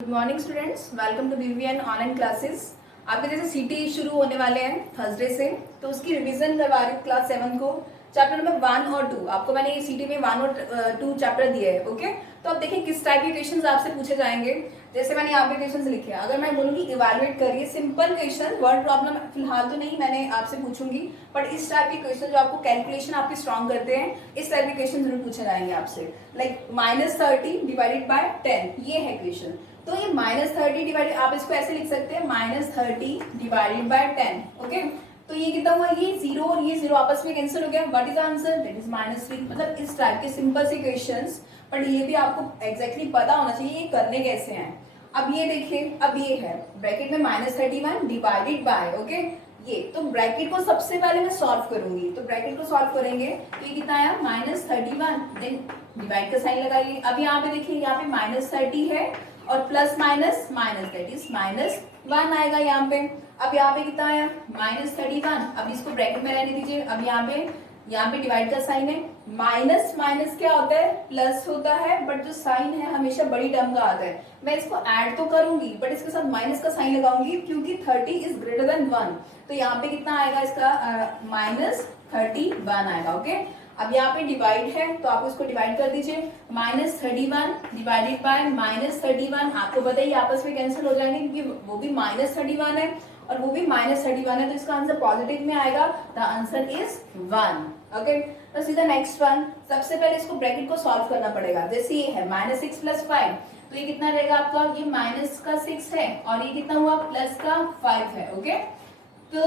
Good morning students, welcome to BVN online classes. आपके जैसे सीटी शुरू होने वाले हैं थर्सडे से, तो उसकी रिवीजन करवा रही हूँ क्लास 7 को। चैप्टर नंबर 1 और 2 आपको मैंने ये सीटी में 1 और 2 चैप्टर दिए हैं। ओके, तो अब देखिए किस टाइप के क्वेश्चंस आपसे पूछे जाएंगे। जैसे मैंने यहाँ पे क्वेश्चंस लिखे हैं, अगर मैं बोलूंगी इवैल्यूएट करिए सिंपल क्वेश्चन, वर्ड प्रॉब्लम फिलहाल तो नहीं मैंने आपसे पूछूंगी, बट इस टाइप के क्वेश्चन जो आपको कैलकुलेशन आपकी स्ट्रॉन्ग करते हैं, इस टाइप के क्वेश्चन जरूर पूछे जाएंगे आपसे। लाइक -30 डिवाइडेड बाय 10, ये है क्वेश्चन। तो ये -30 डिवाइडेड, आप इसको ऐसे लिख सकते हैं -30 डिवाइडेड बाय 10। ओके, तो ये कितना हुआ, ये 0 और ये 0 आपस में कैंसिल हो गया। What is answer? That is -3। मतलब इस टाइप के सिंपल से क्वेश्चंस, बट ये भी आपको एग्जैक्टली पता होना चाहिए ये करने कैसे हैं। अब ये देखिए, अब ये है ब्रैकेट में -31 डिवाइडेड बाय, ओके, ये तो ब्रैकेट को सबसे पहले मैं सॉल्व करूंगी। तो ब्रैकेट को सॉल्व करेंगे, ये कितना आया -31, देन डिवाइड का साइन लगाइए। अब यहाँ पे देखिए, यहाँ पे -30 है और plus minus minus, that is -1 आएगा यहाँ पे। अब यहाँ पे कितना आया -31। अब इसको ब्रैकेट में रहने दीजिए। अब यहाँ पे डिवाइड का साइन है, माइनस माइनस क्या होता है, प्लस होता है, बट जो साइन है हमेशा बड़ी टर्म का आता है। मैं इसको ऐड तो करूंगी बट इसके साथ माइनस का साइन लगाऊंगी, क्योंकि 30 इज ग्रेटर देन 1। तो यहाँ पे कितना आएगा इसका, -31 आएगा। ओके, अब यहाँ पे डिवाइड है तो आप इसको डिवाइड कर दीजिए। -31 डिवाइडेड बाय -31, आपको बताइए आपस में कैंसिल हो जाएंगे, क्योंकि वो भी -31 है और वो भी -31 है, तो इसका आंसर पॉजिटिव में आएगा। The answer is 1। ओके, तो सीधा नेक्स्ट वन। सबसे पहले इसको ब्रैकेट को सॉल्व करना पड़ेगा। जैसे ये है -6 + 5, तो ये कितना रहेगा आपका, ये -6 है और ये कितना हुआ, +5 है। ओके, तो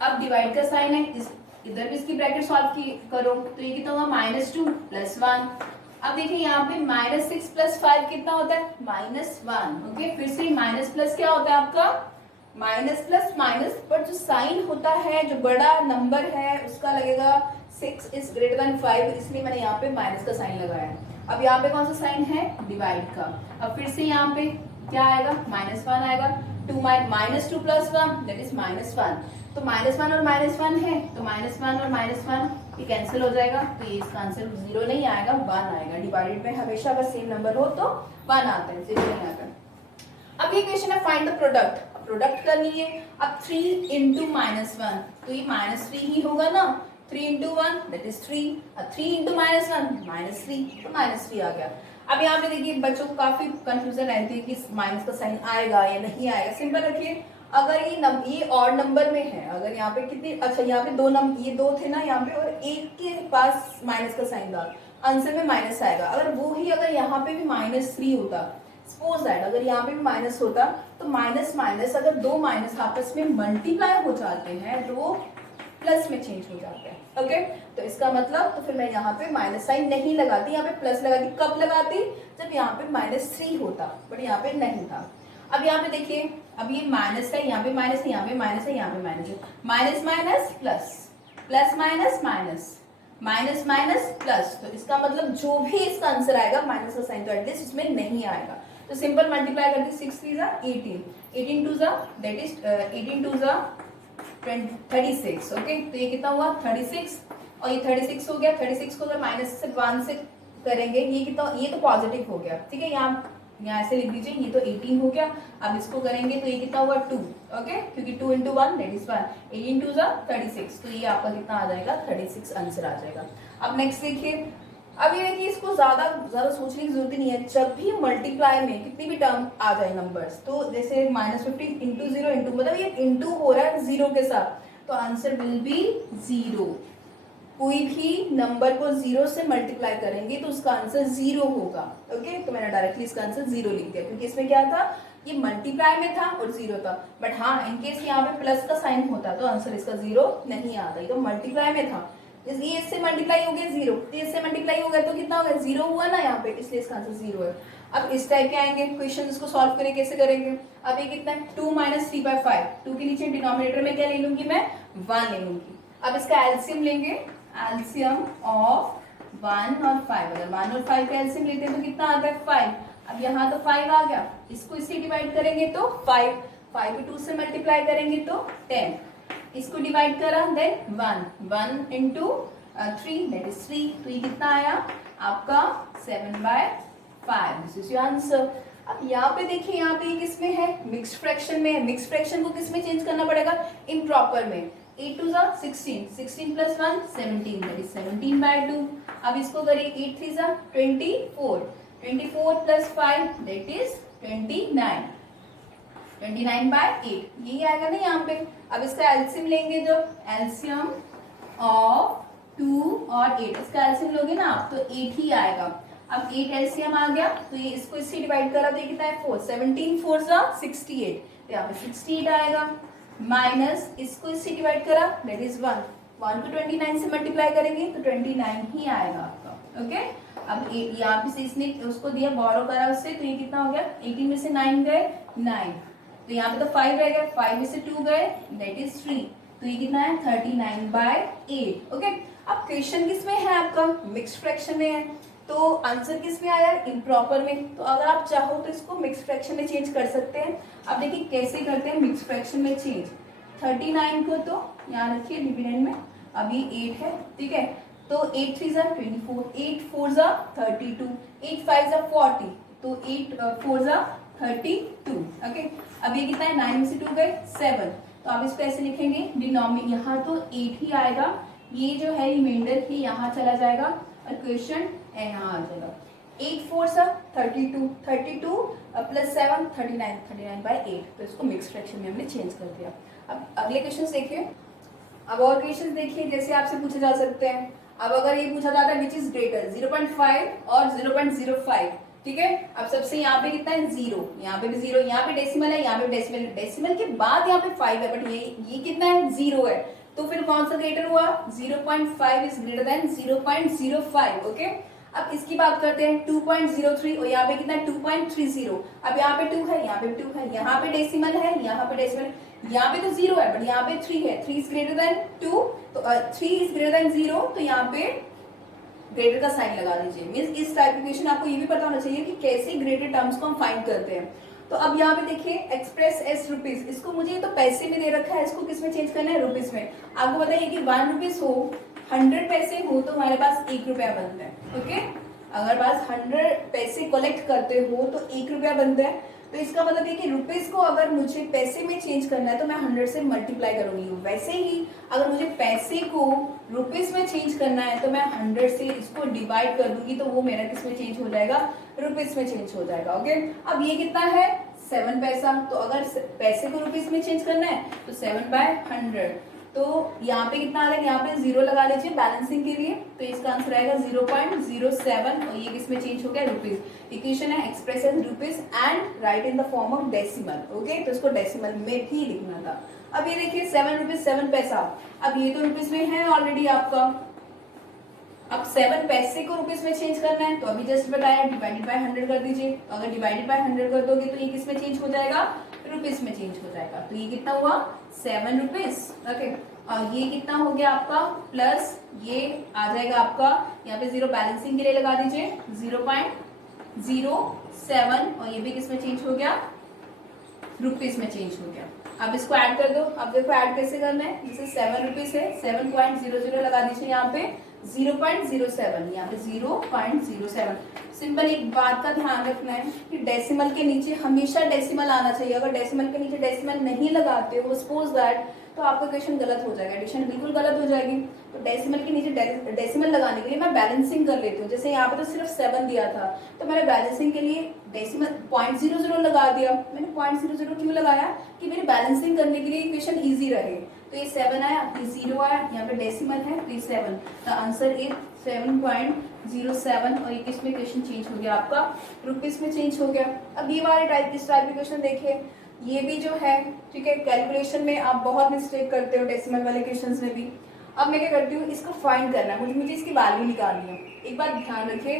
अब डिवाइड का साइन है, इधर भी इसकी ब्रैकेट सॉल्व करो, तो ये कितना हुआ, -2 + 1। अब देखिए यहाँ पे -6 + 5 कितना होता है, -1। ओके, फिर से माइनस प्लस क्या होता है आपका, माइनस प्लस माइनस, पर जो साइन होता है, जो बड़ा नंबर है उसका लगेगा 6 इज ग्रेटर देन 5, इसलिए मैंने यहाँ पे माइनस का साइन लगाया है। अब यहाँ पे कौन सा साइन है, डिवाइड का। अब फिर से यहाँ पे क्या आएगा, -1 आएगा। -2 + 1 दैट इज -1। तो -1 और -1 है, तो -1 और -1 ये कैंसिल हो जाएगा, तो ये इसका आंसर 0 नहीं आएगा, 1 आएगा। डिवाइडेड में हमेशा अगर सेम नंबर हो तो 1 आता है, 0 नहीं आता। अब ये क्वेश्चन है फाइंड द प्रोडक्ट। प्रोडक्ट करनी है। अब 3 × -1, तो ये -3 ही होगा ना। 3 × 1 दैट इज 3, और 3 × -1 -3, तो -3 आ गया। अब यहाँ पे देखिए बच्चों को काफी कंफ्यूजन रहती है कि माइनस का साइन आएगा या नहीं आएगा। सिंपल रखिए, अगर ये ऑड नंबर में है, अगर यहाँ पे कितने, अच्छा यहाँ पे दो नंबर, ये 2 थे ना यहाँ पे, और एक के पास माइनस का साइन था, आंसर में माइनस आएगा। अगर वो ही अगर यहाँ पे भी -3 होता, सपोज दैट अगर यहाँ पे भी माइनस होता, तो माइनस माइनस, अगर 2 माइनस आपस में मल्टीप्लाई हो जाते हैं तो वो प्लस में चेंज हो जाते हैं। ओके, तो इसका मतलब, तो फिर मैं यहाँ पे माइनस साइन नहीं लगाती, यहाँ पे प्लस लगाती। कब लगाती, जब यहाँ पे -3 होता, बट यहाँ पे नहीं था। अब यहाँ पे देखिए, अब ये माइनस है, यहाँ पे माइनस है, यहाँ पे माइनस है, यहाँ पे माइनस है, minus minus plus, plus minus minus, minus minus plus, तो इसका मतलब जो भी इसका आंसर आएगा माइनस का साइन तो एटलीस्ट इसमें नहीं आएगा। तो सिंपल मल्टीप्लाई करते, 6 3 18, 18 2 दैट इज 18 2 36। ओके, तो ये कितना हुआ, 36, और ये 36 हो गया। 36 को अगर -1 से करेंगे, ये कितना, ये तो पॉजिटिव हो गया, ठीक है, यहाँ ऐसे लिख दीजिए, ये तो 18 हो गया। अब इसको करेंगे तो ये कितना हुआ, 2। ओके, क्योंकि 2 × 1 दैट इज 1, 18 2 36, तो ये आपका कितना आ जाएगा, 36 आंसर आ जाएगा। अब नेक्स्ट देखिए, अब ये देखिए, इसको ज्यादा सोचने की जरूरत नहीं है। जब भी मल्टीप्लाई में कितनी भी टर्म आ जाए नंबर्स, तो जैसे -15 × 0 × मतलब ये इंटू हो रहा है 0 के साथ, तो आंसर विल बी 0। कोई भी नंबर को 0 से मल्टीप्लाई करेंगे तो उसका आंसर 0 होगा। ओके, तो मैंने डायरेक्टली इसका आंसर 0 लिख दिया, क्योंकि इसमें क्या था, ये मल्टीप्लाई में था और 0 था। बट हाँ, इनकेस यहाँ पे प्लस का साइन होता तो आंसर इसका 0 नहीं आता, ये तो मल्टीप्लाई में था। ये इससे मल्टीप्लाई हो गया 0, तो इससे मल्टीप्लाई हो गया तो कितना हो गया, 0 हुआ ना यहाँ पे, इसलिए इसका आंसर 0 है। अब इस टाइप के आएंगे क्वेश्चन, इसको सॉल्व करें, कैसे करेंगे। अब ये कितना है, 2 - 3/5, 2 के नीचे डिनोमिनेटर में क्या ले लूंगी मैं, 1 ले लूंगी। अब इसका एलसीएम लेंगे, एलसीएम ऑफ 1 और 5, अगर 1 और 5 का एलसीएम लेते हैं तो कितना आता है, 5। अब यहाँ तो 5 आ गया, इसको इससे डिवाइड करेंगे तो 5 को 2 से मल्टीप्लाई करेंगे तो 10, इसको डिवाइड करा, देन 1 × 3 दैट इज 3, तो ये कितना आया आपका, 7/5, दिस इज योर आंसर। अब यहाँ पे देखिए, यहाँ पे किस में है, मिक्स्ड फ्रैक्शन में है। मिक्स्ड फ्रैक्शन को किस में चेंज करना पड़ेगा, इम्प्रॉपर में। 8 2 जा 16, 16 प्लस 1 17, दैट इज 17/2। अब इसको करिए 8 3 जा 24, 24 प्लस 5 दैट इज 29, 29/8 यही आएगा ना यहाँ पे। अब इसका एलसीएम लेंगे, जब एलसीएम ऑफ 2 और 8, इसका एलसीएम लोगे ना आप तो 8 ही आएगा। अब 8 एलसीएम आ गया तो ये इसको इससे डिवाइड करा तो ये कितना है 4, 17 4 जा 68, तो यहाँ पे 68 आएगा। माइनस इसको इससे डिवाइड करा दैट इज 1, 1 को 29 से मल्टीप्लाई करेंगे तो 29 ही आएगा आपका। ओके, अब यहाँ पे से इसने उसको दिया, बोरो करा उससे, तो ये कितना हो गया, 18 में से 9 गए 9, तो यहाँ पे तो 5 रह गया, 5 में से 2 गए दैट इज 3, तो ये कितना है 39/8। ओके, अब क्वेश्चन किस में है आपका, मिक्स्ड फ्रैक्शन में है, तो आंसर किस में आया, इम्प्रॉपर में। तो अगर आप चाहो तो इसको मिक्स्ड फ्रैक्शन में चेंज कर सकते हैं। अब देखिए कैसे करते हैं मिक्स्ड फ्रैक्शन में चेंज। 39 को तो यहाँ रखिए डिविडेंड में, अभी 8 है, ठीक है, तो 8 3 जा 24, 8 4 जा 32, 8 5 जा 40, तो 8 4 जा 32। ओके, अब ये कितना है, 9 में से 2 गए 7, तो आप इसको ऐसे लिखेंगे, डिनोमिनेटर यहाँ तो 8 ही आएगा, ये जो है रिमाइंडर ही यहाँ चला जाएगा और क्वेश्चन यहाँ आ जाएगा। 8 4 सा 32, 32 प्लस 7 39, 39/8, तो इसको मिक्स फ्रैक्शन में हमने चेंज कर दिया। अब अगले क्वेश्चन देखिए। अब और क्वेश्चन देखिए, जैसे आपसे पूछे जा सकते हैं। अब अगर ये पूछा जाता है विच इज ग्रेटर 0.5 और 0.05, ठीक है। अब सबसे यहाँ पे कितना है 0, यहाँ पे भी 0, यहाँ पे डेसिमल है, यहाँ पे डेसिमल, डेसिमल के बाद यहाँ पे 5 है, बट ये कितना है 0 है, तो फिर कौन सा ग्रेटर हुआ, 0.5 इज ग्रेटर देन 0.05। ओके, अब इसकी बात करते हैं 2.03, और यहाँ पे कितना है 2.30। अब यहाँ पे 2 है, यहाँ पे 2 है, यहाँ पे डेसिमल है, यहाँ पे डेसिमल, यहाँ पे तो 0 है बट यहाँ पे 3 है, 3 इज ग्रेटर देन 2, तो 3 इज ग्रेटर देन 0, तो यहाँ पे ग्रेटर का साइन लगा दीजिए। मींस इस टाइप इक्वेशन आपको ये भी पता होना चाहिए कि कैसे ग्रेटर टर्म्स को हम फाइंड करते हैं। तो अब यहाँ पे देखिए एक्सप्रेस एस रुपीज, इसको मुझे तो पैसे में दे रखा है, इसको किस में चेंज करना है, रुपीज में। आपको बताइए कि 1 रुपीज हो, 100 पैसे हो, तो हमारे पास 1 रुपया बनता है। ओके, अगर पास 100 पैसे कलेक्ट करते हो तो 1 रुपया बनता है। तो इसका मतलब है कि रुपीज को अगर मुझे पैसे में चेंज करना है तो मैं 100 से मल्टीप्लाई करूंगी। वैसे ही अगर मुझे पैसे को रुपीज में चेंज करना है तो मैं 100 से इसको डिवाइड कर दूंगी, तो वो मेरा किस में चेंज हो जाएगा, रुपीज में चेंज हो जाएगा। ओके, अब ये कितना है 7 पैसा, तो अगर पैसे को रुपीज में चेंज करना है तो 7/100, तो यहाँ पे कितना आ रहा है, यहाँ पे 0 लगा लीजिए बैलेंसिंग के लिए, तो इसका आंसर आएगा 0.07, और ये किस में चेंज हो गया, रुपीज। इक्वेशन है express as rupees and write in the form of decimal. Okay, तो इसको डेसिमल में भी लिखना था। अब ये देखिए 7 रुपीज 7 पैसा, अब ये तो रुपीज में है ऑलरेडी आपका। अब 7 पैसे को रुपीज में चेंज करना है, तो अभी जस्ट बताया डिवाइडेड बाय 100 कर दीजिए। तो अगर डिवाइडेड बाय 100 कर दोगे तो ये किस में चेंज हो जाएगा, रुपीज में चेंज हो जाएगा। तो ये कितना हुआ 7 रुपीज। ओके, और ये कितना हो गया आपका, प्लस ये आ जाएगा आपका, यहाँ पे 0 बैलेंसिंग के लिए लगा दीजिए 0.07, और ये भी किस में चेंज हो गया, रुपीज में चेंज हो गया। अब इसको ऐड कर दो। अब देखो ऐड कैसे करना है, जैसे 7 रुपीज है, 7.00 लगा दीजिए, यहाँ पे 0.07, यहाँ पे 0.07। सिंपल एक बात का ध्यान रखना है कि डेसिमल के नीचे हमेशा डेसिमल आना चाहिए। अगर डेसिमल के नीचे डेसिमल नहीं लगाते हो, सपोज दैट, तो आपका क्वेश्चन गलत हो जाएगा, एडिशन बिल्कुल गलत हो जाएगी। तो डेसिमल के नीचे डेसिमल लगाने के लिए मैं बैलेंसिंग कर लेती हूँ। जैसे यहाँ पे तो सिर्फ 7 दिया था, तो मैंने बैलेंसिंग के लिए डेसिमल 0.00 लगा दिया। मैंने 0.00 क्यों लगाया, कि मेरी बैलेंसिंग करने के लिए क्वेश्चन ईजी रहे। तो ये 7 आया, ये 0 आया, यहाँ पे डेसिमल है तो ये 7, द आंसर इज 7.07, और ये किस में क्वेश्चन चेंज हो गया आपका, रुपीज में चेंज हो गया। अब ये वाले टाइप इस टाइप के क्वेश्चन देखिए, ये भी जो है, ठीक है, कैलकुलेशन में आप बहुत मिस्टेक करते हो डेसिमल वाले क्वेश्चंस में भी। अब मैं क्या करती हूँ, इसको फाइंड करना है मुझे इसकी वैल्यू निकालनी है। एक बात ध्यान रखिए,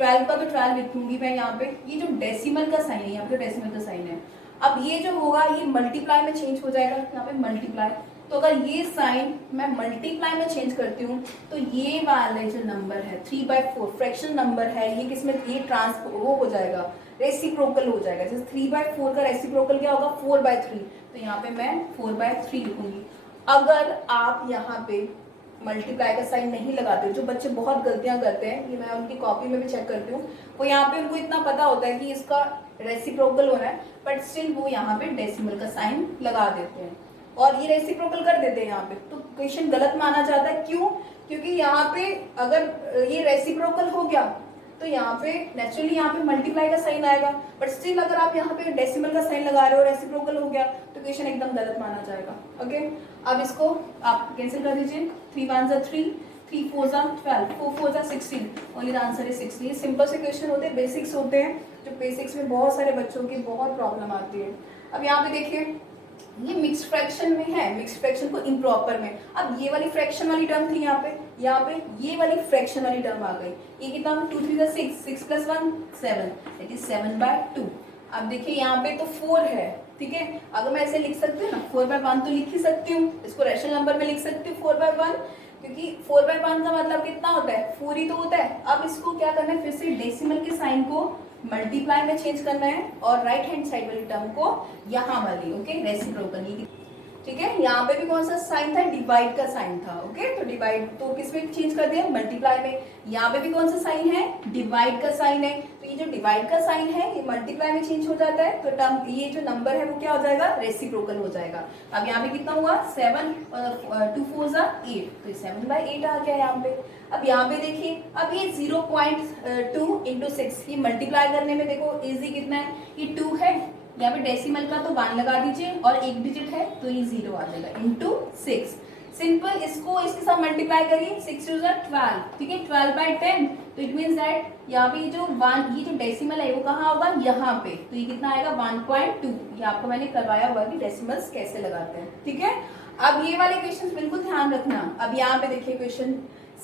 12 का तो 12 लिखूंगी मैं यहाँ पे, ये जो डेसिमल का साइन है, यहाँ पे डेसिमल का साइन है। अब ये जो होगा ये मल्टीप्लाई में चेंज हो जाएगा, यहाँ पे मल्टीप्लाई। तो अगर ये साइन मैं मल्टीप्लाई में चेंज करती हूँ तो ये वाले जो नंबर है 3/4 फ्रैक्शन नंबर है, ये किसमें, ये वो हो जाएगा, रेसिप्रोकल हो जाएगा। जैसे 3/4 का रेसिप्रोकल क्या होगा, 4/3, तो यहाँ पे मैं 4/3 लिखूंगी। अगर आप यहाँ पे मल्टीप्लाई का साइन नहीं लगाते, जो बच्चे बहुत गलतियां करते हैं, ये मैं उनकी कॉपी में भी चेक करती हूँ, वो यहाँ पे उनको इतना पता होता है कि इसका रेसिप्रोकल होना है, बट स्टिल वो यहाँ पे डेसिमल का साइन लगा देते हैं और ये रेसिप्रोकल कर देते हैं यहाँ पे, तो क्वेश्चन गलत माना जाता है। क्यों? क्योंकि यहाँ पे अगर ये रेसिप्रोकल हो गया तो यहाँ पे नेचुरली यहाँ पे मल्टीप्लाई का साइन आएगा, बट स्टिल अगर आप यहाँ पे डेसिमल का साइन लगा रहे हो, रेसिप्रोकल हो गया, तो क्वेश्चन एकदम गलत माना जाएगा। ओके, अब इसको आप कैंसिल कर दीजिए, 3 1 जा 3, 3 4 जा 12, 4 4 जा 16, ओनली द आंसर इज 16। ये सिंपल से क्वेश्चन होते हैं, बेसिक्स होते हैं, जो बेसिक्स में बहुत सारे बच्चों की बहुत प्रॉब्लम आती है। अब यहाँ पे देखिए ये मिक्स्ड फ्रैक्शन में है, मिक्स्ड फ्रैक्शन को इम्प्रॉपर में, अब ये वाली फ्रैक्शन वाली टर्म थी यहाँ पे ये वाली फ्रैक्शन वाली टर्म आ गई, ये कितना 2 3 जा 6, 6 + 1 7, दैट इज 7/2। अब देखिए यहाँ पे तो 4 है, ठीक है, अगर मैं ऐसे लिख सकती हूँ ना 4/1 तो लिख ही सकती हूँ, इसको रैशनल नंबर में लिख सकती हूँ 4/1, क्योंकि 4/1 का मतलब कितना होता है, 4 ही तो होता है। अब इसको क्या करना है, फिर से डेसिमल के साइन को मल्टीप्लाई में चेंज करना है और राइट हैंड साइड वाली टर्म को यहाँ वाली, ओके, रेसिप्रोकल, ठीक है। यहाँ पे भी कौन सा साइन था, डिवाइड का साइन था, ओके, तो डिवाइड तो किस में चेंज कर दिया, मल्टीप्लाई में। यहाँ पे भी कौन सा साइन है, डिवाइड का साइन है, तो ये जो डिवाइड का साइन है ये मल्टीप्लाई में चेंज हो जाता है, तो टर्म ये जो नंबर है वो क्या हो जाएगा, रेसिप्रोकल हो जाएगा। अब यहाँ पे कितना हुआ 7 और 2 4 जा 8, तो 7/8 आ गया यहाँ पे। अब यहाँ पे देखिए, अब ये 0.2 × 6, ये मल्टीप्लाई करने में देखो इजी कितना है, ये 2 है, यहाँ पे डेसिमल का तो 1 लगा दीजिए और एक डिजिट है तो ये 0 आ जाएगा, × 6। सिंपल, इसको इसके साथ मल्टीप्लाई करिए, 6 2 जा 12, ठीक है, 12/10, तो इट मीन्स दैट यहाँ पे जो 1, ये जो डेसिमल है वो कहाँ होगा, यहाँ पे, तो ये कितना आएगा 1.2। ये आपको मैंने करवाया हुआ कि डेसिमल्स कैसे लगाते हैं, ठीक है। अब ये वाले क्वेश्चन बिल्कुल ध्यान रखना। अब यहाँ पे देखिए क्वेश्चन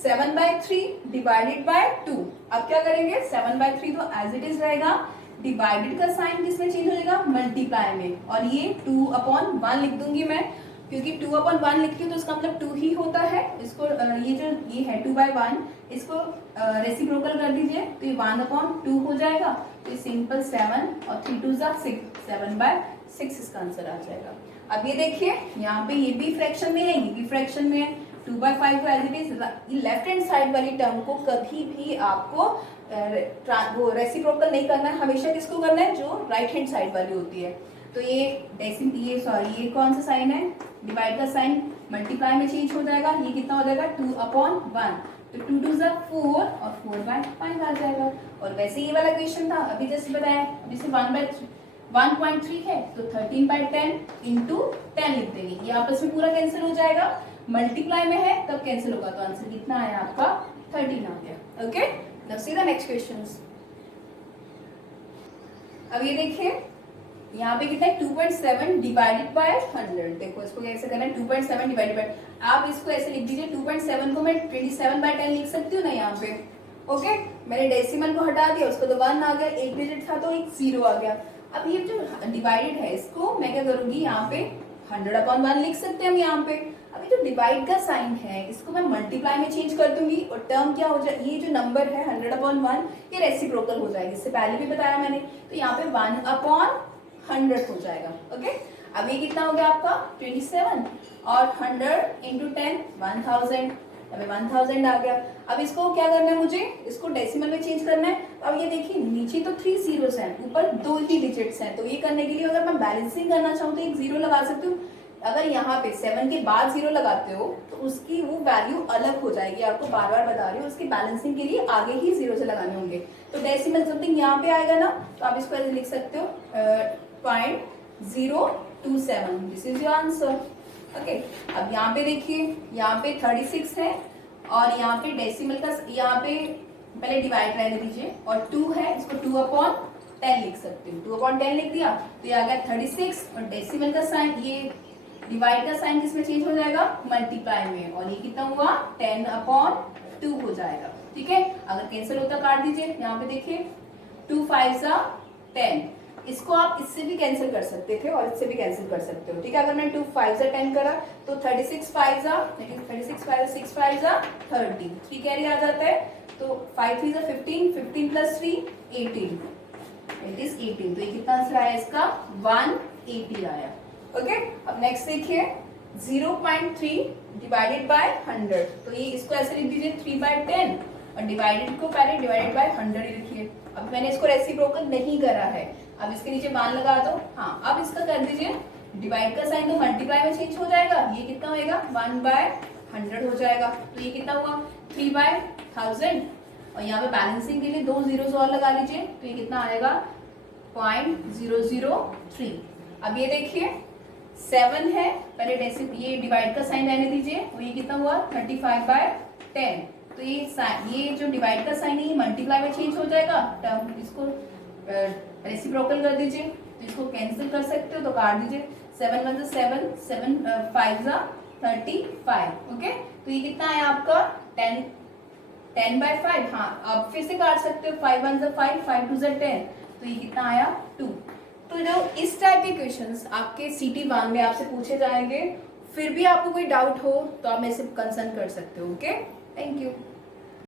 7/3 डिवाइडेड बाय 2, अब क्या करेंगे, 7/3 तो एज इट इज रहेगा, डिवाइडेड का साइन किसमें चेंज हो जाएगा, मल्टीप्लाई में, और ये 2/1 लिख दूंगी मैं, क्योंकि 2/1 लिखती हूँ तो इसका मतलब 2 ही होता है। इसको ये जो ये है 2/1, इसको रेसिप्रोकल कर दीजिए तो ये 1/2 हो जाएगा, तो ये सिंपल 7 और 3 2 जा 6, 7/6 इसका आंसर आ जाएगा। अब ये देखिए यहाँ पे ये भी फ्रैक्शन में है, ये भी फ्रैक्शन में है, 2/5 को as it is, left hand side वाली टर्म को कभी भी आपको वो रेसिप्रोकल नहीं करना है, हमेशा किसको करना है, जो राइट हैंड साइड वाली होती है। तो ये कौन सा साइन है, डिवाइड का साइन मल्टीप्लाई में चेंज हो जाएगा, ये कितना हो जाएगा 2/1, तो 2 2 जा 4 और 4/5 आ जाएगा। और वैसे ये वाला क्वेश्चन था अभी जैसे बताया, अभी से 1/3 है तो 13/10 × 10 लिख देंगे, ये आपस में पूरा कैंसिल हो जाएगा, मल्टीप्लाई में है तब कैंसिल होगा, तो आंसर कितना आया आपका 13 आ गया। Okay, now see the next questions. अब ये देखिए यहाँ पे कितना है 2.7 डिवाइडेड बाय 100, देखो इसको कैसे करना है, 2.7 डिवाइडेड बाय, आप इसको ऐसे लिख दीजिए, 2.7 को मैं 27/10 लिख सकती हूँ ना यहाँ पे, ओके, मैंने डेसिमल को हटा दिया, उसको तो 1 आ गया, एक डिजिट था तो एक 0 आ गया। अब ये जो डिवाइडेड है इसको मैं क्या करूंगी, यहाँ पे 100/1 लिख सकते हैं हम यहाँ पे। अभी जो डिवाइड का साइन है इसको मैं मल्टीप्लाई में चेंज कर दूंगी और टर्म क्या हो जाए, ये जो नंबर है 100/1 ये रेसिप्रोकल हो जाएगी, इससे पहले भी बताया मैंने, तो यहाँ पे 1/100 हो जाएगा। ओके, अब ये कितना हो गया आपका 27 और 100 × 10 1000, अभी 1000 आ गया। अब इसको क्या करना है, मुझे इसको डेसिमल में चेंज करना है। अब ये देखिए नीचे तो 3 zeros हैं, ऊपर 2 ही डिजिट्स हैं, तो ये करने के लिए अगर मैं बैलेंसिंग करना चाहूँ तो एक 0 लगा सकती हूँ। अगर यहाँ पे 7 के बाद 0 लगाते हो तो उसकी वो वैल्यू अलग हो जाएगी, आपको बार बार बता रही हूँ, उसकी बैलेंसिंग के लिए आगे ही 0 से लगाने होंगे। तो डेसिमल समथिंग यहाँ पे आएगा ना, तो आप इसको ऐसे लिख सकते हो 0.027, this is your answer. Okay, अब यहाँ पे देखिए यहाँ पे 36 है और यहाँ पे डेसिमल का, यहाँ पे पहले डिवाइड रहने दीजिए, और 2 है, इसको 2/10 लिख सकते हो, 2/10 लिख दिया तो ये आ गया 36, और डेसिमल का साइन, ये डिवाइड का साइन किसमें चेंज हो जाएगा, मल्टीप्लाई में, और ये कितना हुआ 10/2 हो जाएगा। ठीक है, अगर कैंसिल होता काट दीजिए, यहाँ पे देखिए 2 5 जा 10, इसको आप इससे भी कैंसिल कर सकते थे और इससे भी कैंसिल कर सकते हो। ठीक है, अगर मैं 2 5 जा 10 करा तो 36 5 जा 6 5 जा 30, 3 कैरी आ जाता है, तो 5 3 जा 15, 15 + 3 18, इट इज 18, तो ये कितना आंसर आया इसका 180 आया। ओके, अब नेक्स्ट देखिए 0.3 डिवाइडेड बाय 100, तो ये इसको ऐसे लिख दीजिए 3/10 और डिवाइडेड को पहले डिवाइडेड बाय 100 ही लिखिए। अब मैंने इसको रेसिप्रोकल नहीं करा है, अब इसके नीचे मान लगा दो। हाँ, अब इसका कर दीजिए डिवाइड का साइन तो मल्टीप्लाई में चेंज हो जाएगा, ये कितना होएगा 1/100 हो जाएगा। तो ये कितना हुआ 3/1000 और यहाँ पे बैलेंसिंग के लिए 2 zeros और लगा लीजिए, तो ये कितना आएगा 0.003। अब ये देखिए 7 है, पहले ये डिवाइड का साइन रहने दीजिए, तो ये कितना हुआ 35/10। तो ये जो डिवाइड का साइन है ये मल्टीप्लाई में चेंज हो जाएगा, टर्म इसको रेसिप्रोकल कर दीजिए, तो इसको कैंसिल कर सकते हो तो काट दीजिए। 7 1 7, 7 5 35। ओके, तो ये कितना है आपका 10/5। हाँ, अब फिर से काट सकते हो, 5 1 5, 5 2 10, तो ये कितना आया 2। तो जो इस टाइप के क्वेश्चंस आपके CT1 में आपसे पूछे जाएंगे, फिर भी आपको कोई डाउट हो तो आप मेरे से कंसर्न कर सकते हो। Okay, thank you.